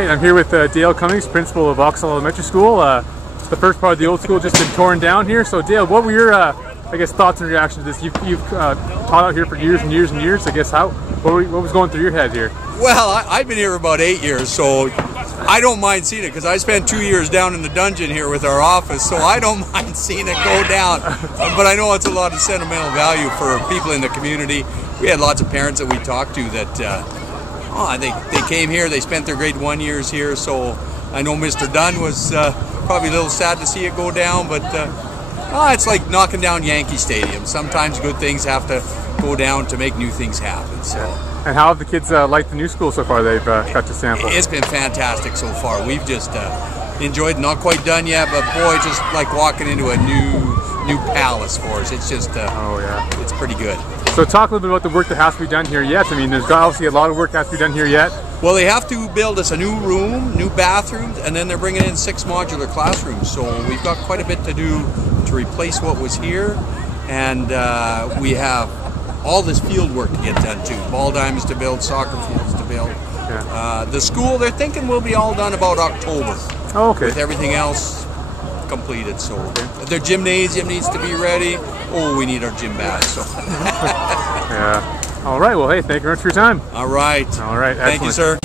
right, I'm here with Dale Cummings, principal of Vauxhall Elementary School. The first part of the old school just been torn down here. So Dale, what were your, I guess, thoughts and reactions to this? You've taught out here for years and years and years. I guess what was going through your head here? Well, I've been here about 8 years, so I don't mind seeing it because I spent 2 years down in the dungeon here with our office, so I don't mind seeing it go down. But I know it's a lot of sentimental value for people in the community. We had lots of parents that we talked to that they came here, they spent their grade 1 years here, so I know Mr. Dunn was probably a little sad to see it go down, but it's like knocking down Yankee Stadium. Sometimes good things have to go down to make new things happen. So. And how have the kids liked the new school so far? They've got to sample. It's been fantastic so far. We've just enjoyed. Not quite done yet, but boy, just like walking into a new palace for us. It's just oh yeah, it's pretty good. So talk a little bit about the work that has to be done here yet. I mean, there's obviously a lot of work that has to be done here yet. Well, they have to build us a new room, new bathrooms, and then they're bringing in 6 modular classrooms. So we've got quite a bit to do to replace what was here, and we have all this field work to get done too. Ball diamonds to build, soccer fields to build. Yeah. The school, they're thinking will be all done about October. Oh, okay. With everything else completed. So their gymnasium needs to be ready. Oh, we need our gym bags. So. Yeah. All right. Well, hey, thank you very much for your time. All right. All right. Thank you, sir.